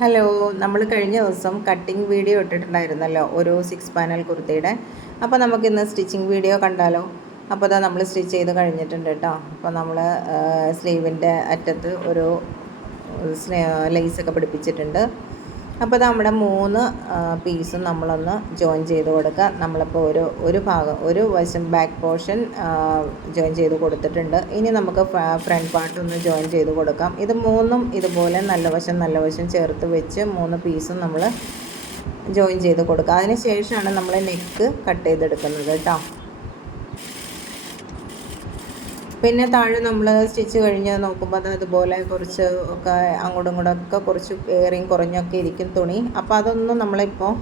Hello, നമ്മൾ കഴിഞ്ഞ ദിവസം കട്ടിങ് വീഡിയോ ഇട്ടിട്ടുണ്ടായിരുന്നല്ലോ ഒരു 6 പാനൽ കുർത്തിയുടെ. അപ്പോൾ നമുക്കിന്ന് സ്റ്റിച്ചിങ് വീഡിയോ കണ്ടാലോ? അപ്പോൾ അതാ നമ്മൾ സ്റ്റിച്ച് ചെയ്ത് കഴിഞ്ഞിട്ടുണ്ട് കേട്ടോ. അപ്പോൾ നമ്മൾ സ്ലീവിൻ്റെ അറ്റത്ത് ഒരു ലേസൊക്കെ പിടിപ്പിച്ചിട്ടുണ്ട്. അപ്പോൾ നമ്മുടെ 3 പീസും നമ്മളൊന്ന് ജോയിൻ ചെയ്ത് കൊടുക്കുക. നമ്മളിപ്പോൾ ഒരു ഭാഗം ഒരു വശം ബാക്ക് പോർഷൻ ജോയിൻ ചെയ്ത് കൊടുത്തിട്ടുണ്ട്. ഇനി നമുക്ക് ഫ്രണ്ട് പാർട്ട് ഒന്ന് ജോയിൻ ചെയ്ത് കൊടുക്കാം. ഇത് 3ഉം ഇതുപോലെ നല്ല വശം ചേർത്ത് വെച്ച് 3 പീസും നമ്മൾ ജോയിൻ ചെയ്ത് കൊടുക്കുക. അതിന് ശേഷമാണ് നമ്മൾ നെക്ക് കട്ട് ചെയ്തെടുക്കുന്നത് കേട്ടോ. പിന്നെ താഴെ നമ്മൾ സ്റ്റിച്ച് കഴിഞ്ഞ് നോക്കുമ്പോൾ അത് അതുപോലെ കുറച്ച് ഒക്കെ അങ്ങോട്ടും ഇങ്ങോട്ടൊക്കെ കുറച്ച് ഏറിയും കുറഞ്ഞൊക്കെ ഇരിക്കും തുണി. അപ്പോൾ അതൊന്നും നമ്മളിപ്പോൾ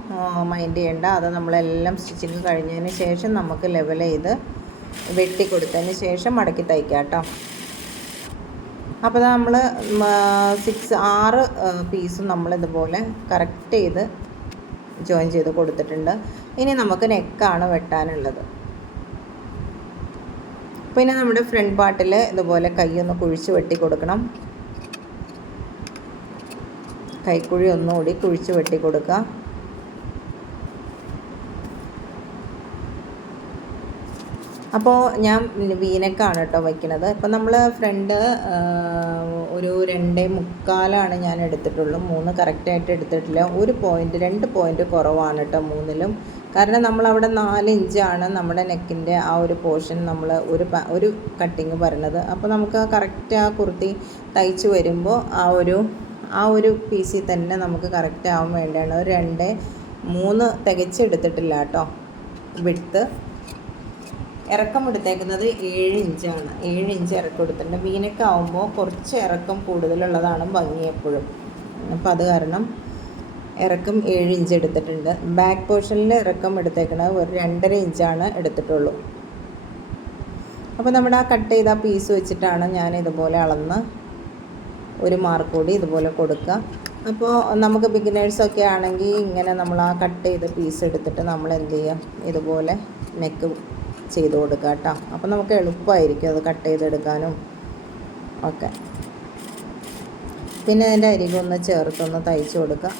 മൈൻഡ് ചെയ്യേണ്ട. അത് നമ്മളെല്ലാം സ്റ്റിച്ചിങ് കഴിഞ്ഞതിന് ശേഷം നമുക്ക് ലെവൽ ചെയ്ത് വെട്ടി കൊടുത്തതിന് ശേഷം മടക്കി തയ്ക്കാം കേട്ടോ. അപ്പോൾ നമ്മൾ 6 പീസും നമ്മളിതുപോലെ കറക്റ്റ് ചെയ്ത് ജോയിൻ ചെയ്ത് കൊടുത്തിട്ടുണ്ട്. ഇനി നമുക്ക് നെക്കാണ് വെട്ടാനുള്ളത്. പിന്നെ നമ്മുടെ ഫ്രണ്ട് പാർട്ടിൽ ഇതുപോലെ കൈയൊന്ന് കുഴിച്ച് വെട്ടി കൊടുക്കണം. കൈക്കുഴി ഒന്നുകൂടി കുഴിച്ച് വെട്ടി കൊടുക്കുക. അപ്പോൾ ഞാൻ വീനക്കാണ് കേട്ടോ വയ്ക്കുന്നത്. ഇപ്പോൾ നമ്മൾ ഫ്രണ്ട് ഒരു 2.25 ഞാൻ എടുത്തിട്ടുള്ളൂ. 3 കറക്റ്റായിട്ട് എടുത്തിട്ടില്ല. 2 പോയിൻ്റ് കുറവാണ് കേട്ടോ 3ലും. കാരണം നമ്മളവിടെ 4 ഇഞ്ചാണ് നമ്മുടെ നെക്കിൻ്റെ ആ ഒരു പോർഷൻ നമ്മൾ ഒരു കട്ടിങ് വരുന്നത്. അപ്പോൾ നമുക്ക് കറക്റ്റ് ആ കുർത്തി തയ്ച്ച് വരുമ്പോൾ ആ ഒരു പീസിൽ തന്നെ നമുക്ക് കറക്റ്റ് ആവാൻ വേണ്ടിയാണ്. ഒരു 3 തികച്ചെടുത്തിട്ടില്ല കേട്ടോ. വിഡ്ത്ത് ഇറക്കം എടുത്തേക്കുന്നത് 7 ഇഞ്ചാണ്. 7 ഇഞ്ച് ഇറക്കം എടുത്തിട്ടുണ്ട്. വീനൊക്കെ ആകുമ്പോൾ കുറച്ച് ഇറക്കം കൂടുതലുള്ളതാണ് ഭംഗി എപ്പോഴും. അപ്പോൾ അത് കാരണം ഇറക്കം 7 ഇഞ്ച് എടുത്തിട്ടുണ്ട്. ബാക്ക് പോർഷനിൽ ഇറക്കം എടുത്തേക്കുന്നത് ഒരു 2.5 ഇഞ്ചാണ് എടുത്തിട്ടുള്ളൂ. അപ്പോൾ നമ്മുടെ ആ കട്ട് ചെയ്ത പീസ് വെച്ചിട്ടാണ് ഞാൻ ഇതുപോലെ അളന്ന് ഒരു മാർക്ക് കൂടി ഇതുപോലെ കൊടുക്കുക. അപ്പോൾ നമുക്ക് ബിഗിനേഴ്സൊക്കെ ആണെങ്കിൽ ഇങ്ങനെ നമ്മൾ ആ കട്ട് ചെയ്ത പീസ് എടുത്തിട്ട് നമ്മൾ എന്ത് ചെയ്യുക, ഇതുപോലെ നെക്ക് ചെയ്ത് കൊടുക്കുക കേട്ടോ. അപ്പോൾ നമുക്ക് എളുപ്പമായിരിക്കും അത് കട്ട് ചെയ്തെടുക്കാനും ഒക്കെ. പിന്നെ അതിൻ്റെ അരികൊന്ന് ചേർത്തൊന്ന് തയ്ച്ച് കൊടുക്കുക.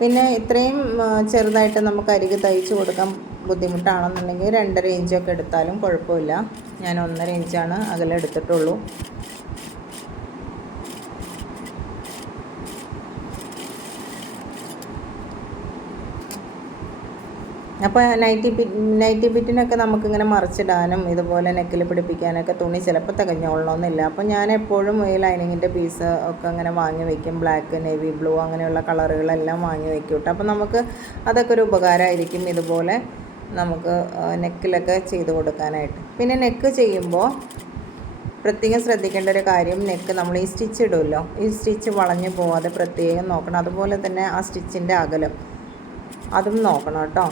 പിന്നെ ഇത്രയും ചെറുതായിട്ട് നമുക്ക് അരികെ തയ്ച്ച് കൊടുക്കാൻ ബുദ്ധിമുട്ടാണെന്നുണ്ടെങ്കിൽ 2.5 ഇഞ്ചൊക്കെ എടുത്താലും കുഴപ്പമില്ല. ഞാൻ 1.5 ഇഞ്ചാണ് അകലെടുത്തിട്ടുള്ളൂ. അപ്പോൾ നൈറ്റി ബിറ്റിനൊക്കെ നമുക്കിങ്ങനെ മറിച്ചിടാനും ഇതുപോലെ നെക്കിൽ പിടിപ്പിക്കാനൊക്കെ തുണി ചിലപ്പോൾ തികഞ്ഞോളണമെന്നില്ല. അപ്പോൾ ഞാൻ എപ്പോഴും ഈ ലൈനിങ്ങിൻ്റെ പീസ് ഒക്കെ അങ്ങനെ വാങ്ങി വയ്ക്കും. ബ്ലാക്ക്, നേവി ബ്ലൂ അങ്ങനെയുള്ള കളറുകളെല്ലാം വാങ്ങി വയ്ക്കും കേട്ടോ. അപ്പോൾ നമുക്ക് അതൊക്കെ ഒരു ഉപകാരമായിരിക്കും ഇതുപോലെ നമുക്ക് നെക്കിലൊക്കെ ചെയ്ത് കൊടുക്കാനായിട്ട്. പിന്നെ നെക്ക് ചെയ്യുമ്പോൾ പ്രത്യേകം ശ്രദ്ധിക്കേണ്ട ഒരു കാര്യം, നെക്ക് നമ്മൾ ഈ സ്റ്റിച്ച് ഇടുമല്ലോ, ഈ സ്റ്റിച്ച് വളഞ്ഞു പോവാതെ പ്രത്യേകം നോക്കണം. അതുപോലെ തന്നെ ആ സ്റ്റിച്ചിൻ്റെ അകലം അതും നോക്കണം കേട്ടോ.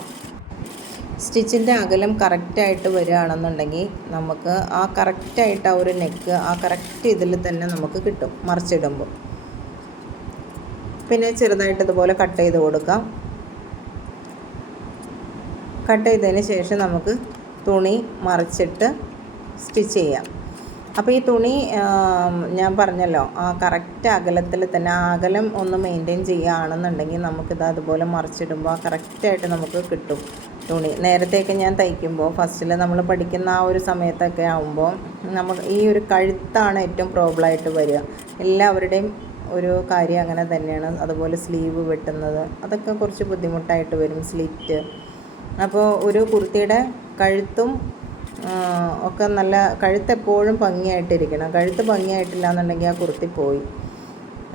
സ്റ്റിച്ചിൻ്റെ അകലം കറക്റ്റായിട്ട് വരികയാണെന്നുണ്ടെങ്കിൽ നമുക്ക് ആ കറക്റ്റായിട്ട് ആ ഒരു നെക്ക് ആ കറക്റ്റ് ഇതിൽ തന്നെ നമുക്ക് കിട്ടും മറിച്ചിടുമ്പോൾ. പിന്നെ ചെറുതായിട്ട് ഇതുപോലെ കട്ട് ചെയ്ത് കൊടുക്കാം. കട്ട് ചെയ്തതിന് ശേഷം നമുക്ക് തുണി മറിച്ചിട്ട് സ്റ്റിച്ച് ചെയ്യാം. അപ്പോൾ ഈ തുണി ഞാൻ പറഞ്ഞല്ലോ ആ കറക്റ്റ് അകലത്തിൽ തന്നെ, ആ അകലം ഒന്ന് മെയിൻറ്റെയിൻ ചെയ്യുകയാണെന്നുണ്ടെങ്കിൽ നമുക്കിത് അതുപോലെ മറിച്ചിടുമ്പോൾ കറക്റ്റായിട്ട് നമുക്ക് കിട്ടും തുണി. നേരത്തെയൊക്കെ ഞാൻ തയ്ക്കുമ്പോൾ ഫസ്റ്റിൽ നമ്മൾ പഠിക്കുന്ന ആ ഒരു സമയത്തൊക്കെ ആകുമ്പോൾ നമുക്ക് ഈ ഒരു കഴുത്താണ് ഏറ്റവും പ്രോബ്ലമായിട്ട് വരിക. എല്ലാവരുടെയും ഒരു കാര്യം അങ്ങനെ തന്നെയാണ്. അതുപോലെ സ്ലീവ് വെട്ടുന്നത് അതൊക്കെ കുറച്ച് ബുദ്ധിമുട്ടായിട്ട് വരും, സ്ലിറ്റ്. അപ്പോൾ ഒരു കുർത്തിയുടെ കഴുത്തും ഒക്കെ നല്ല, കഴുത്ത് എപ്പോഴും ഭംഗിയായിട്ടിരിക്കണം. കഴുത്ത് ഭംഗിയായിട്ടില്ല എന്നുണ്ടെങ്കിൽ ആ കുർത്തി പോയി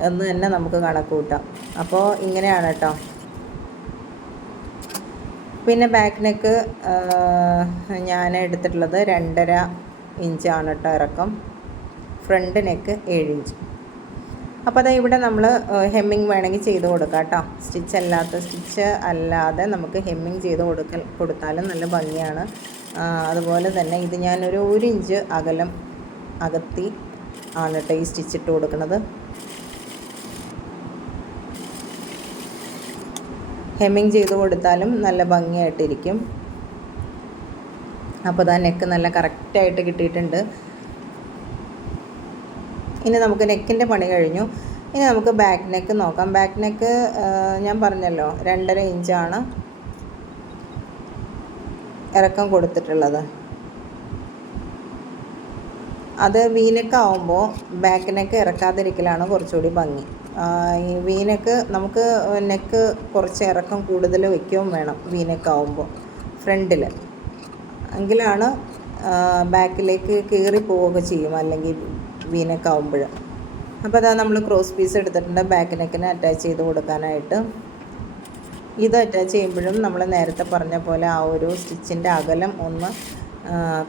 എന്ന് തന്നെ നമുക്ക് കണക്ക് കൂട്ടാം. അപ്പോൾ ഇങ്ങനെയാണ് കേട്ടോ. പിന്നെ ബാക്ക് നെക്ക് ഞാൻ എടുത്തിട്ടുള്ളത് 2.5 ഇഞ്ചാണ് കേട്ടോ ഇറക്കം. Front neck 7 inch. അപ്പോൾ അതാ ഇവിടെ നമ്മൾ ഹെമ്മിങ് വേണമെങ്കിൽ ചെയ്ത് കൊടുക്കാം കേട്ടോ. സ്റ്റിച്ച് അല്ലാതെ നമുക്ക് ഹെമ്മിങ് ചെയ്ത് കൊടുത്താലും നല്ല ഭംഗിയാണ്. അതുപോലെ തന്നെ ഇത് ഞാനൊരു 1 ഇഞ്ച് അകലം അകത്തി ആണ് കേട്ടോ ഈ സ്റ്റിച്ചിട്ട് കൊടുക്കുന്നത്. ഹെമ്മിങ് ചെയ്ത് കൊടുത്താലും നല്ല ഭംഗിയായിട്ടിരിക്കും. അപ്പോൾ ഇതാ നെക്ക് നല്ല കറക്റ്റായിട്ട് കിട്ടിയിട്ടുണ്ട്. ഇനി നമുക്ക് നെക്കിൻ്റെ പണി കഴിഞ്ഞു. ഇനി നമുക്ക് ബാക്ക് നെക്ക് നോക്കാം. ബാക്ക് നെക്ക് ഞാൻ പറഞ്ഞല്ലോ 2.5 ഇഞ്ചാണ് ഇറക്കം കൊടുത്തിട്ടുള്ളത്. അത് വീനെക്ക് ആവുമ്പോൾ ബാക്ക് നെക്ക് ഇറക്കാതിരിക്കലാണ് കുറച്ചുകൂടി ഭംഗി. ഈ വീനെക്ക് നമുക്ക് നെക്ക് കുറച്ച് ഇറക്കം കൂടുതൽ വയ്ക്കുകയും വേണം വീനെക്ക് ആവുമ്പോൾ ഫ്രണ്ടിൽ, എങ്കിലാണ് ബാക്കിലേക്ക് കീറി പോവുകയൊക്കെ ചെയ്യും അല്ലെങ്കിൽ വീനെക്ക് ആവുമ്പോൾ. അപ്പോൾ അതാ നമ്മൾ ക്രോസ് പീസ് എടുത്തിട്ടുണ്ട് ബാക്ക് നെക്കിന് അറ്റാച്ച് ചെയ്ത് കൊടുക്കാനായിട്ട്. ഇത് അറ്റാച്ച് ചെയ്യുമ്പോഴും നമ്മൾ നേരത്തെ പറഞ്ഞ പോലെ ആ ഒരു സ്റ്റിച്ചിൻ്റെ അകലം ഒന്ന്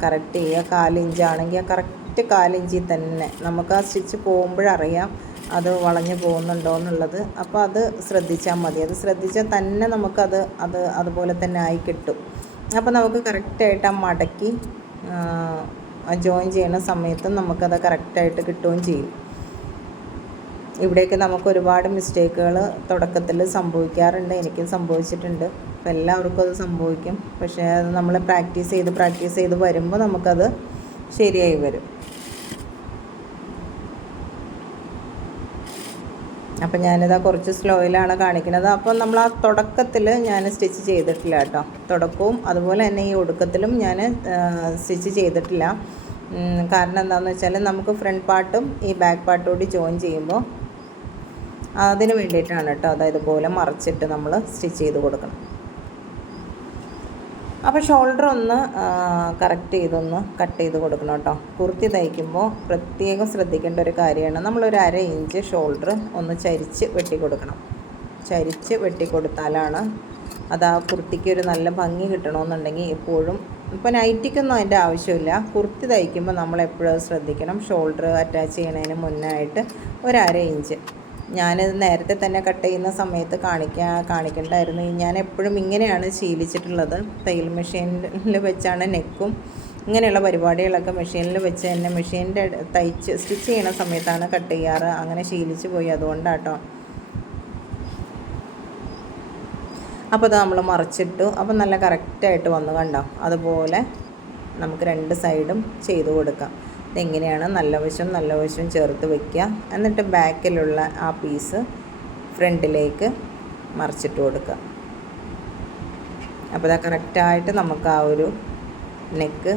കറക്റ്റ് ചെയ്യുക. 4 ഇഞ്ചാണെങ്കിൽ ആ കറക്റ്റ് 4 ഇഞ്ചിൽ തന്നെ നമുക്ക് ആ സ്റ്റിച്ച് പോകുമ്പോഴറിയാം അത് വളഞ്ഞു പോകുന്നുണ്ടോ എന്നുള്ളത്. അപ്പോൾ അത് ശ്രദ്ധിച്ചാൽ മതി. അത് ശ്രദ്ധിച്ചാൽ തന്നെ നമുക്കത് അതുപോലെ തന്നെ ആയി കിട്ടും. അപ്പോൾ നമുക്ക് കറക്റ്റായിട്ട് ആ മടക്കി ജോയിൻ ചെയ്യുന്ന സമയത്ത് നമുക്കത് കറക്റ്റായിട്ട് കിട്ടുകയും ചെയ്യും. ഇവിടെയൊക്കെ നമുക്ക് ഒരുപാട് മിസ്റ്റേക്കുകൾ തുടക്കത്തിൽ സംഭവിക്കാറുണ്ട്, എനിക്കും സംഭവിച്ചിട്ടുണ്ട്. അപ്പോൾ എല്ലാവർക്കും അത് സംഭവിക്കും. പക്ഷേ അത് നമ്മൾ പ്രാക്ടീസ് ചെയ്ത് വരുമ്പോൾ നമുക്കത് ശരിയായി വരും. അപ്പം ഞാനിതാ കുറച്ച് സ്ലോയിലാണ് കാണിക്കുന്നത്. അപ്പം നമ്മൾ ആ തുടക്കത്തിൽ ഞാൻ സ്റ്റിച്ച് ചെയ്തിട്ടില്ല കേട്ടോ. തുടക്കവും അതുപോലെ തന്നെ ഈ ഒടുക്കത്തിലും ഞാൻ സ്റ്റിച്ച് ചെയ്തിട്ടില്ല. കാരണം എന്താണെന്ന് വെച്ചാൽ നമുക്ക് ഫ്രണ്ട് പാർട്ടും ഈ ബാക്ക് പാർട്ടും കൂടി ജോയിൻ ചെയ്യുമ്പോൾ അതിന് വേണ്ടിയിട്ടാണ് കേട്ടോ. അതായത് ഇതുപോലെ മറിച്ചിട്ട് നമ്മൾ സ്റ്റിച്ച് ചെയ്ത് കൊടുക്കണം. അപ്പോൾ ഷോൾഡർ ഒന്ന് കറക്റ്റ് ചെയ്തൊന്ന് കട്ട് ചെയ്ത് കൊടുക്കണം കേട്ടോ. കുർത്തി തയ്ക്കുമ്പോൾ പ്രത്യേകം ശ്രദ്ധിക്കേണ്ട ഒരു കാര്യമാണ്, നമ്മളൊരു 1/2 ഇഞ്ച് ഷോൾഡർ ഒന്ന് ചരിച്ച് വെട്ടിക്കൊടുക്കണം. ചരിച്ച് വെട്ടിക്കൊടുത്താലാണ് അത് ആ കുർത്തിക്ക് ഒരു നല്ല ഭംഗി കിട്ടണമെന്നുണ്ടെങ്കിൽ എപ്പോഴും, ഇപ്പോൾ നൈറ്റിക്കൊന്നും അതിൻ്റെ ആവശ്യമില്ല, കുർത്തി തയ്ക്കുമ്പോൾ നമ്മളെപ്പോഴും ശ്രദ്ധിക്കണം ഷോൾഡർ അറ്റാച്ച് ചെയ്യുന്നതിന് മുന്നായിട്ട് ഒരു 1/2 ഇഞ്ച്. ഞാനിത് നേരത്തെ തന്നെ കട്ട് ചെയ്യുന്ന സമയത്ത് കാണിക്കണ്ടായിരുന്നു. ഞാൻ എപ്പോഴും ഇങ്ങനെയാണ് ശീലിച്ചിട്ടുള്ളത്. തയ്യൽ മെഷീനിൽ വെച്ചാണ് നെക്കും ഇങ്ങനെയുള്ള പരിപാടികളൊക്കെ മെഷീനിൽ വെച്ച് തന്നെ മെഷീൻ്റെ സ്റ്റിച്ച് ചെയ്യുന്ന സമയത്താണ് കട്ട് ചെയ്യാറ്. അങ്ങനെ ശീലിച്ച് പോയി, അതുകൊണ്ടാട്ടോ. അപ്പോൾ അത് നമ്മൾ മറിച്ചിട്ടു. അപ്പോൾ നല്ല കറക്റ്റായിട്ട് വന്നു, കണ്ടോ? അതുപോലെ നമുക്ക് 2 സൈഡും ചെയ്ത് കൊടുക്കാം. ഇതെങ്ങനെയാണ് നല്ല വശം ചേർത്ത് വയ്ക്കുക. എന്നിട്ട് ബാക്കിലുള്ള ആ പീസ് ഫ്രണ്ടിലേക്ക് മറിച്ചിട്ട് കൊടുക്കുക. അപ്പോൾ അത് കറക്റ്റായിട്ട് നമുക്ക് ആ ഒരു നെക്ക്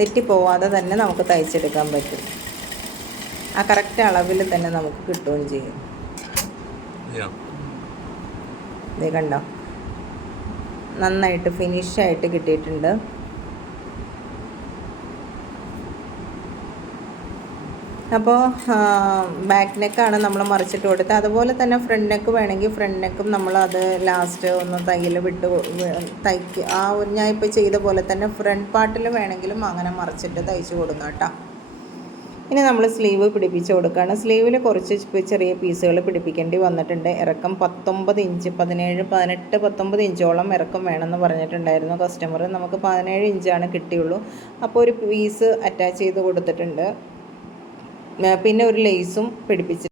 തെറ്റിപ്പോവാതെ തന്നെ നമുക്ക് തയ്ച്ചെടുക്കാൻ പറ്റും. ആ കറക്റ്റ് അളവിൽ തന്നെ നമുക്ക് കിട്ടുകയും ചെയ്യും. ഇത് കണ്ടോ, നന്നായിട്ട് ഫിനിഷായിട്ട് കിട്ടിയിട്ടുണ്ട്. അപ്പോൾ ബാക്ക് നെക്കാണ് നമ്മൾ മറിച്ചിട്ട് കൊടുത്തത്. അതുപോലെ തന്നെ ഫ്രണ്ട് നെക്ക് വേണമെങ്കിൽ ഫ്രണ്ട് നെക്കും നമ്മളത് ലാസ്റ്റ് ഒന്ന് തയ്യൽ വിട്ട് ആ ഒരു ഞാൻ ഇപ്പോൾ ചെയ്ത പോലെ തന്നെ ഫ്രണ്ട് പാർട്ടിൽ വേണമെങ്കിലും അങ്ങനെ മറിച്ചിട്ട് തയ്ച്ച് കൊടുക്കാം കേട്ടോ. ഇനി നമ്മൾ സ്ലീവ് പിടിപ്പിച്ച് കൊടുക്കുകയാണ്. സ്ലീവിൽ കുറച്ച് ചെറിയ പീസുകൾ പിടിപ്പിക്കേണ്ടി വന്നിട്ടുണ്ട്. ഇറക്കം 19 ഇഞ്ച് 17, 18, 19 ഇഞ്ചോളം ഇറക്കം വേണമെന്ന് പറഞ്ഞിട്ടുണ്ടായിരുന്നു കസ്റ്റമർ. നമുക്ക് 17 ഇഞ്ചാണ് കിട്ടിയുള്ളൂ. അപ്പോൾ ഒരു പീസ് അറ്റാച്ച് ചെയ്ത് കൊടുത്തിട്ടുണ്ട്. പിന്നെ ഒരു ലേസും പിടിപ്പിച്ച്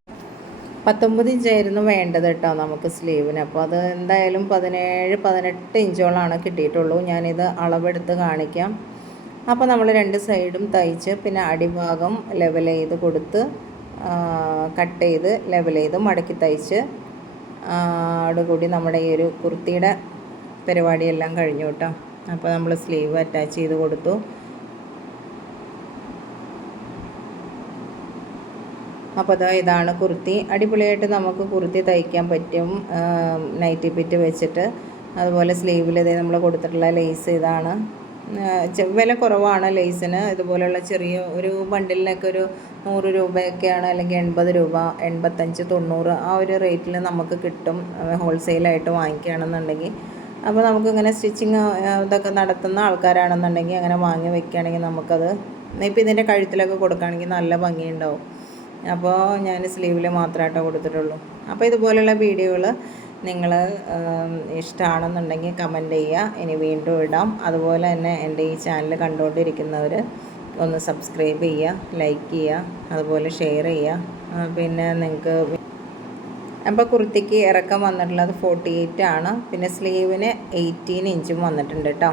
19 ഇഞ്ചായിരുന്നു വേണ്ടത് കേട്ടോ നമുക്ക് സ്ലീവിന്. അപ്പോൾ അത് എന്തായാലും 17, 18 ഇഞ്ചോളാണ് കിട്ടിയിട്ടുള്ളൂ. ഞാനിത് അളവെടുത്ത് കാണിക്കാം. അപ്പോൾ നമ്മൾ 2 സൈഡും തയ്ച്ച് പിന്നെ അടിഭാഗം ലെവൽ ചെയ്ത് കൊടുത്ത് കട്ട് ചെയ്ത് ലെവൽ ചെയ്ത് മടക്കി തയ്ച്ച് അതോടുകൂടി നമ്മുടെ ഈ ഒരു കുർത്തിയുടെ പരിപാടിയെല്ലാം കഴിഞ്ഞു കേട്ടോ. അപ്പോൾ നമ്മൾ സ്ലീവ് അറ്റാച്ച് ചെയ്ത് കൊടുത്തു. അപ്പോൾ ഇതാണ് കുർത്തി. അടിപൊളിയായിട്ട് നമുക്ക് കുർത്തി തയ്ക്കാൻ പറ്റും നൈറ്റി ബിറ്റ് വെച്ചിട്ട്. അതുപോലെ സ്ലീവിൽ ഇതേ നമ്മൾ കൊടുത്തിട്ടുള്ള ലേസ് ഇതാണ്. വില കുറവാണ് ലേസിന്. ഇതുപോലെയുള്ള ചെറിയ ഒരു ബണ്ടിലിനൊക്കെ ഒരു 100 രൂപയൊക്കെയാണ്, അല്ലെങ്കിൽ 80 രൂപ, 85, 90 ആ ഒരു റേറ്റിൽ നമുക്ക് കിട്ടും ഹോൾസെയിലായിട്ട് വാങ്ങിക്കുകയാണെന്നുണ്ടെങ്കിൽ. അപ്പോൾ നമുക്കിങ്ങനെ സ്റ്റിച്ചിങ് ഇതൊക്കെ നടത്തുന്ന ആൾക്കാരാണെന്നുണ്ടെങ്കിൽ അങ്ങനെ വാങ്ങി വെക്കുകയാണെങ്കിൽ നമുക്കത് ഇപ്പോൾ ഇതിൻ്റെ കഴുത്തിലൊക്കെ കൊടുക്കുകയാണെങ്കിൽ നല്ല ഭംഗിയുണ്ടാവും. അപ്പോൾ ഞാൻ സ്ലീവിൽ മാത്രമായിട്ടോ കൊടുത്തിട്ടുള്ളൂ. അപ്പോൾ ഇതുപോലെയുള്ള വീഡിയോകൾ നിങ്ങൾ ഇഷ്ടമാണെന്നുണ്ടെങ്കിൽ കമൻറ്റ് ചെയ്യുക. ഇനി വീണ്ടും ഇടാം. അതുപോലെ തന്നെ എൻ്റെ ഈ ചാനൽ കണ്ടുകൊണ്ടിരിക്കുന്നവർ ഒന്ന് സബ്സ്ക്രൈബ് ചെയ്യുക, ലൈക്ക് ചെയ്യുക, അതുപോലെ ഷെയർ ചെയ്യുക. പിന്നെ നിങ്ങൾക്ക് അപ്പോൾ കുർത്തിക്ക് ഇറക്കം വന്നിട്ടുള്ളത് 48 ആണ്. പിന്നെ സ്ലീവിന് 18 ഇഞ്ചും വന്നിട്ടുണ്ട് കേട്ടോ.